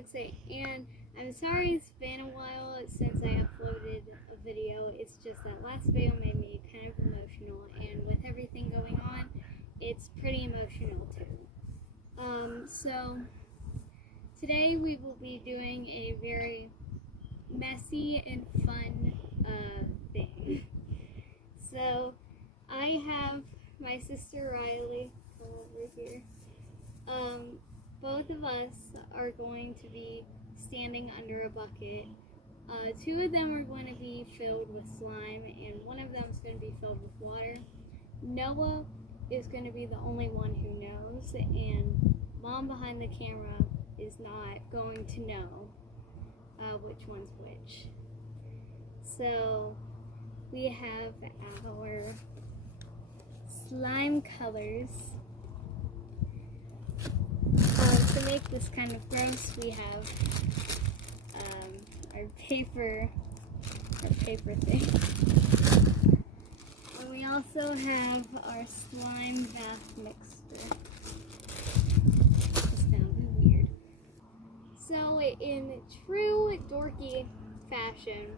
Alex, and I'm sorry it's been a while since I uploaded a video. It's just that last video made me kind of emotional, and with everything going on, it's pretty emotional too. So today we will be doing a very messy and fun thing. So I have my sister Riley, come over here. Both of us are going to be standing under a bucket. Two of them are going to be filled with slime, and one of them is going to be filled with water. Noah is going to be the only one who knows, and Mom behind the camera is not going to know which one's which. So we have our slime colors. To make this kind of gross, we have our paper thing. And we also have our slime bath mixture. This sounded weird. So in true dorky fashion,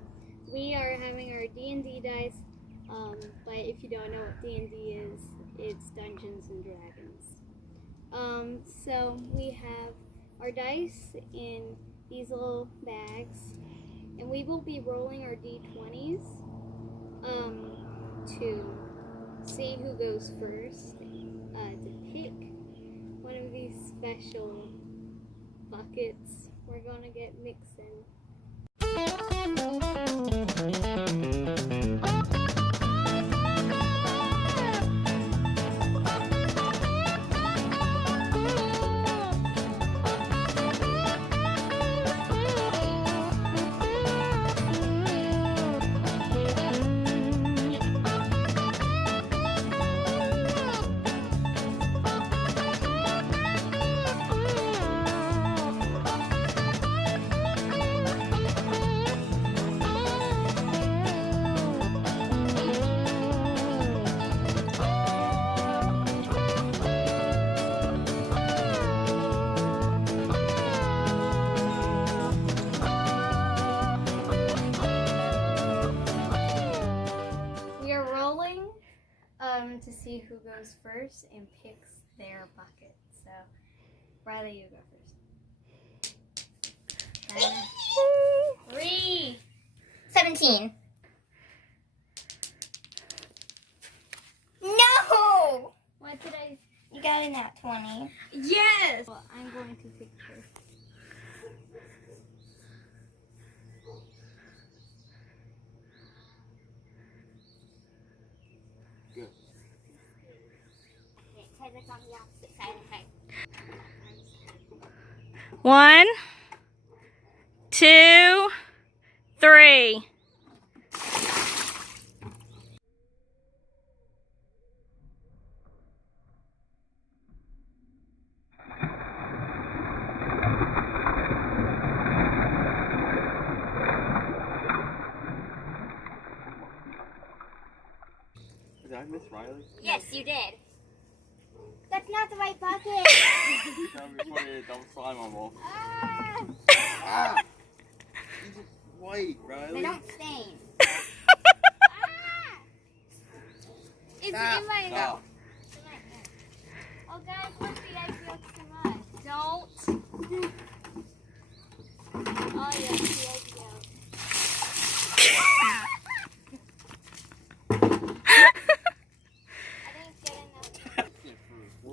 we are having our D&D dice, but if you don't know what D&D is, it's Dungeons and Dragons. So we have our dice in these little bags, and we will be rolling our D20s to see who goes first, to pick one of these special buckets we're gonna get mixed in. To see who goes first and picks their bucket. So, Riley, you go first. 3. 17. No! What did I? You got in at 20. Yes! Well, I'm going to pick first. Good. It's on the opposite side, okay. 1, 2, 3. Did I miss Riley? Yes, you did. That's not the right bucket. You just wanted to dump slime on both. Ah! You just white, Riley. They don't stain. It's in my mouth. Oh, guys, look, the ice yolks too much. Don't. Oh, yeah, the ice yolk.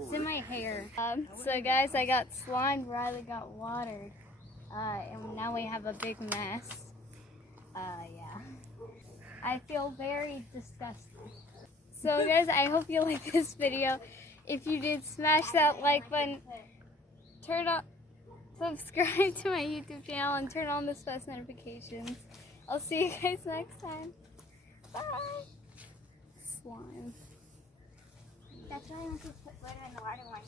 It's in my hair. So guys, I got slimed, Riley got watered, and now we have a big mess. Yeah. I feel very disgusted. So guys, I hope you like this video. If you did, smash that like button, turn on, subscribe to my YouTube channel, and turn on the post notifications. I'll see you guys next time. Bye! Slime. That's why I want to put butter in the water one.